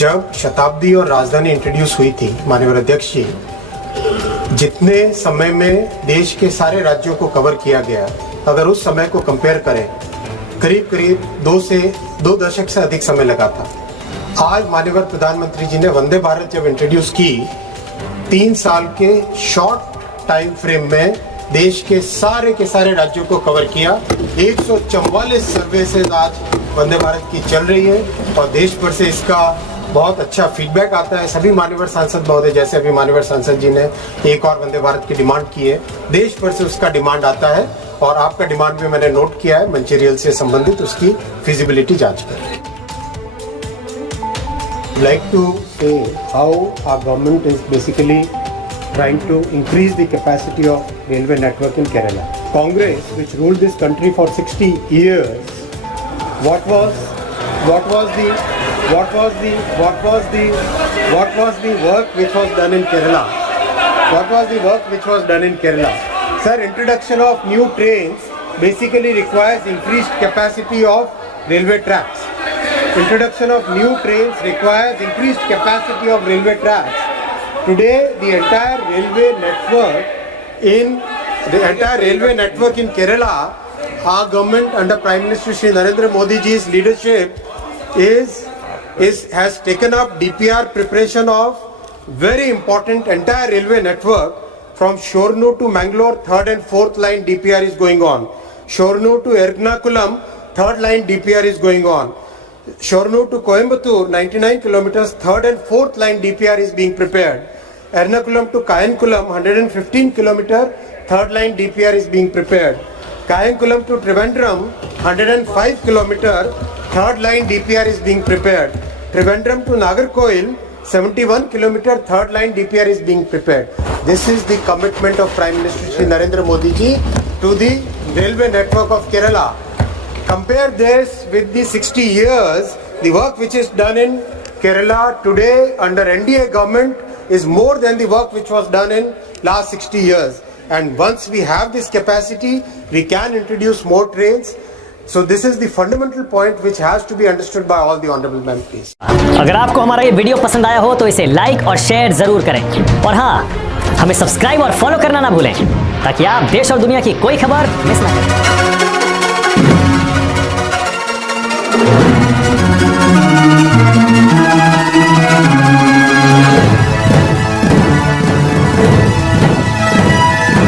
जब शताब्दी और राजधानी इंट्रोड्यूस हुई थी माननीय अध्यक्ष जी, जितने समय में देश के सारे राज्यों को कवर किया गया, अगर उस समय को कंपेयर करें, करीब करीब 2 दशक से अधिक समय लगा था। आज माननीय प्रधानमंत्री जी ने वंदे भारत जब इंट्रोड्यूस की, 3 साल के शॉर्ट टाइम फ्रेम में देश के सारे राज्यों को कवर किया। 144 सर्विसेज आज वंदे भारत की चल रही है और देश भर से इसका बहुत अच्छा फीडबैक आता है। सभी मान्यवर सांसद महोदय, जैसे अभी मान्यवर सांसद जी ने एक और वंदे भारत की डिमांड की है, देश भर से उसका डिमांड आता है और आपका डिमांड भी मैंने नोट किया है, मंचेरियल से संबंधित उसकी फिजिबिलिटी जांच कर। Like to say how our government is basically trying to increase the capacity of railway network in Kerala. Congress, which ruled this country for 60 years, what was the work which was done in Kerala? What was the work which was done in Kerala? Sir, introduction of new trains basically requires increased capacity of railway tracks. Introduction of new trains requires increased capacity of railway tracks. Today, the entire railway network in Kerala, our government under Prime Minister Shri Narendra Modi ji's leadership has taken up DPR preparation of very important entire railway network from Shornur to Mangalore. 3rd and 4th line DPR is going on. Shornur to Ernakulam, 3rd line DPR is going on. Shornur to Coimbatore, 99 kilometers, 3rd and 4th line DPR is being prepared. Ernakulam to Kayankulam, 115 kilometer, 3rd line DPR is being prepared. Kayankulam to Trivandrum, 105 kilometer, 3rd line DPR is being prepared. Trivandrum to Nagarkoil, 71 kilometer, 3rd line DPR is being prepared. This is the commitment of Prime Minister Shri Narendra Modi ji to the railway network of Kerala. Compare this with the 60 years, the work which is done in Kerala today under NDA government is more than the work which was done in last 60 years. And once we have this capacity, we can introduce more trains. So this is the fundamental point which has to be understood by all the honorable MPs. अगर आपको हमारा ये video पसंद आया हो तो इसे like और शेयर जरूर करें और हाँ, हमें सब्सक्राइब और फॉलो करना ना भूलें ताकि आप देश और दुनिया की कोई खबर मिस ना करें।